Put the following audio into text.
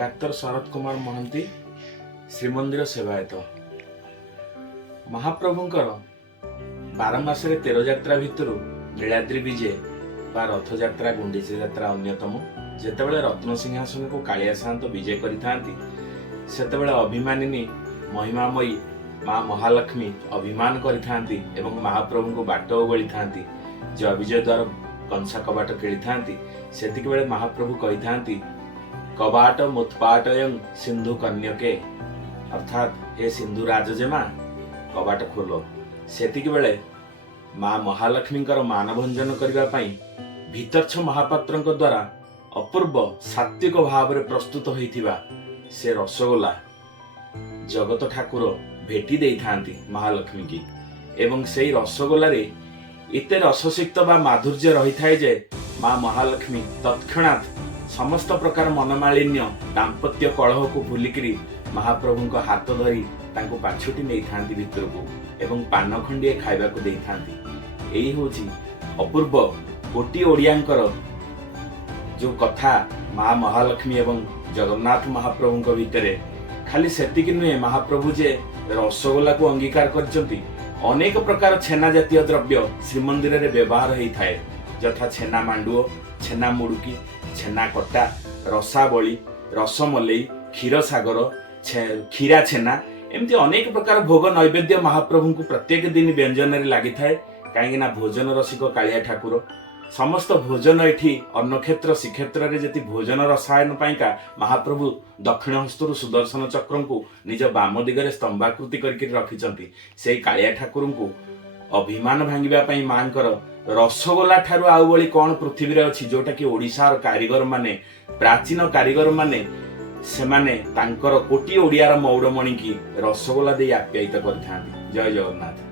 Doctor Sharad Kumar Mohanty Shrimandir सेवायत महाप्रभुंकर 12 मासरे 13 यात्रा भितर नीलाद्री विजे बा रथ यात्रा गुंडीचा यात्रा अन्यतम। जेतेबेले रत्न सिंहासन को कालिया साहंत विजय करिथांती सेतेबेले अभिमानिनी महिमामयी माँ महालक्ष्मी अभिमान करिथांती एवं महाप्रभु को बाट ओगळिथांती। जो विजय द्वार कंसा कबाट खेलिथांती सेतिक बेले महाप्रभु कहिथांती कबाट मुत्पाटयं सिंधु कन्यके, अर्थात हे सिंधु राजजेमा कबाट खोलो। सेतिक बेले माँ महालक्ष्मी मानभंजन करने पाई भीतरछ महापात्र द्वारा अपूर्व सात्विक भाव में प्रस्तुत होइथिबा से रसगोला जगत ठाकुर भेटी देई थांती महालक्ष्मी की एवं से रसगोला रे इते रससिक्त बा माधुर्य रही थाए जे माँ महालक्ष्मी तत्क्षणात समस्त प्रकार मनमालिन्य दाम्पत्य कलह को भूलिकी महाप्रभु को हाथ धरी तांको पाछुटी नहीं थांती भीतर को एवं पान खंडिए खाइबा को देई थांती। एही होची अपूर्व कोटी ओडियांकर जो कथा माँ महालक्ष्मी एवं जगन्नाथ महाप्रभु भितर। खाली सेतिक नुहे महाप्रभु जे रसगोला को अंगीकार करचंती अनेक प्रकार छेना जातीय द्रव्य श्रीमंदिर रे व्यवहार होई थाए, यथा छेना मांडुओ, छेना मुड़ुकी, छेना कटा, रसाबली, रसमलई, क्षीर सागर, क्षीरा छेना एमती अनेक प्रकार भोग नैवेद्य महाप्रभु को प्रत्येक दिन व्यंजन रे लागि थाए। कहीं भोजन रसिक कालिया ठाकुर समस्त भोजन एठी अन्नक्षेत्र श्रीक्षेत्र रे जति भोजन रसायन पाइका महाप्रभु दक्षिण हस्तरु सुदर्शन चक्र को निज बाम दिगरे स्तंभाकृति करके रखिचंती। से कालिया ठाकुर को अभिमान भांगिबा पई मांकर रसगोला ठारू आउ बळी कोन पृथ्वी रे अछि जोटा कि ओडिसार कारीगर माने प्राचीन कारीगर माने सेमाने तांकर कोटी ओडियार मौड़मणि की रसगोला दे आप्यायित करथांती। जय जगन्नाथ।